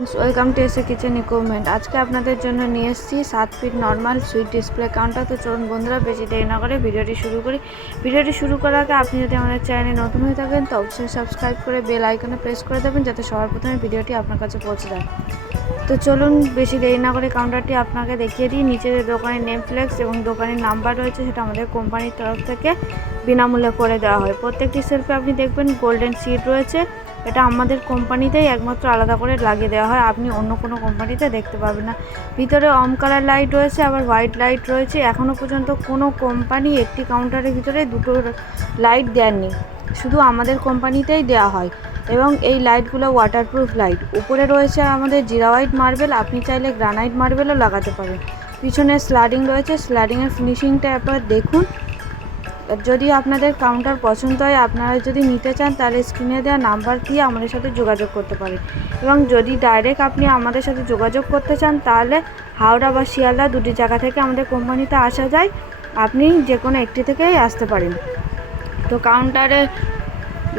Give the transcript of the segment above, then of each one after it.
Welcome to S A kitchen equipment. আজকে আপনাদের জন্য নিয়ে এসেছি 7 feet normal sweet display counter. তো চলুন বন্ধুরা, বেশি দেরি না করে ভিডিওটি শুরু করি। ভিডিওটি শুরু করার আগে আপনি যদি আমাদের চ্যানেলে নতুন হয়ে থাকেন তো অবশ্যই সাবস্ক্রাইব করে বেল আইকনে প্রেস করে দেবেন, যাতে সবার প্রথমে ভিডিওটি আপনার কাছে পৌঁছে যায়। তো চলুন বেশি দেরি না করে কাউন্টারটি আপনাকে দেখিয়ে দিই। নিচে যে দোকানের নেম ফ্লেক্স এবং দোকানের নাম্বার রয়েছে সেটা আমাদের কোম্পানির তরফ থেকে বিনামূল্যে করে দেওয়া হয়। প্রত্যেকটি সেলফে আপনি দেখবেন গোল্ডেন সিট রয়েছে। এটা আমাদের কোম্পানিতেই একমাত্র আলাদা করে লাগিয়ে দেওয়া হয়, আপনি অন্য কোনো কোম্পানিতে দেখতে পাবেন না। ভিতরে অম কালার লাইট রয়েছে, আবার হোয়াইট লাইট রয়েছে। এখনও পর্যন্ত কোনো কোম্পানি একটি কাউন্টারের ভিতরে দুটো লাইট দেননি, শুধু আমাদের কোম্পানিতেই দেওয়া হয়। এবং এই লাইটগুলো ওয়াটারপ্রুফ লাইট। উপরে রয়েছে আমাদের জিরা হোয়াইট মার্বেল, আপনি চাইলে গ্রানাইট মার্বেলও লাগাতে পারেন। পিছনে স্লাডিং রয়েছে, স্লাডিংয়ের ফিনিশিংটা একবার দেখুন। যদি আপনাদের কাউন্টার পছন্দ হয়, আপনারা যদি নিতে চান, তাহলে স্ক্রিনে দেওয়া নাম্বার দিয়ে আমাদের সাথে যোগাযোগ করতে পারেন। এবং যদি ডাইরেক্ট আপনি আমাদের সাথে যোগাযোগ করতে চান, তাহলে হাওড়া বা শিয়ালদা দুটি জায়গা থেকে আমাদের কোম্পানিতে আসা যায়, আপনি যে কোনো একটি থেকেই আসতে পারেন। তো কাউন্টারের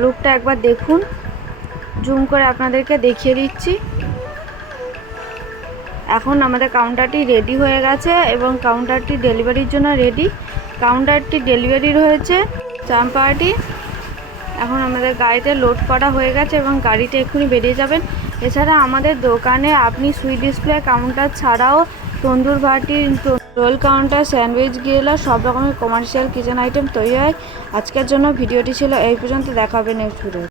লুকটা একবার দেখুন, জুম করে আপনাদেরকে দেখিয়ে দিচ্ছি। এখন আমাদের কাউন্টারটি রেডি হয়ে গেছে এবং কাউন্টারটি ডেলিভারির জন্য রেডি। কাউন্টারটি ডেলিভারি হয়েছে চাম্পাহাটি। এখন আমাদের গাড়িতে লোড করা হয়ে গেছে এবং গাড়িতে এক্ষুনি বেরিয়ে যাবেন। এছাড়া আমাদের দোকানে আপনি সুইট ডিসপ্লে কাউন্টার ছাড়াও তন্দুর ভাটি, রোল কাউন্টার, স্যান্ডউইচ গ্রিলার, সব রকমের কমার্শিয়াল কিচেন আইটেম তৈরি হয়। আজকের জন্য ভিডিওটি ছিল এই পর্যন্ত। দেখা হবে নেক্সট ভিডিও।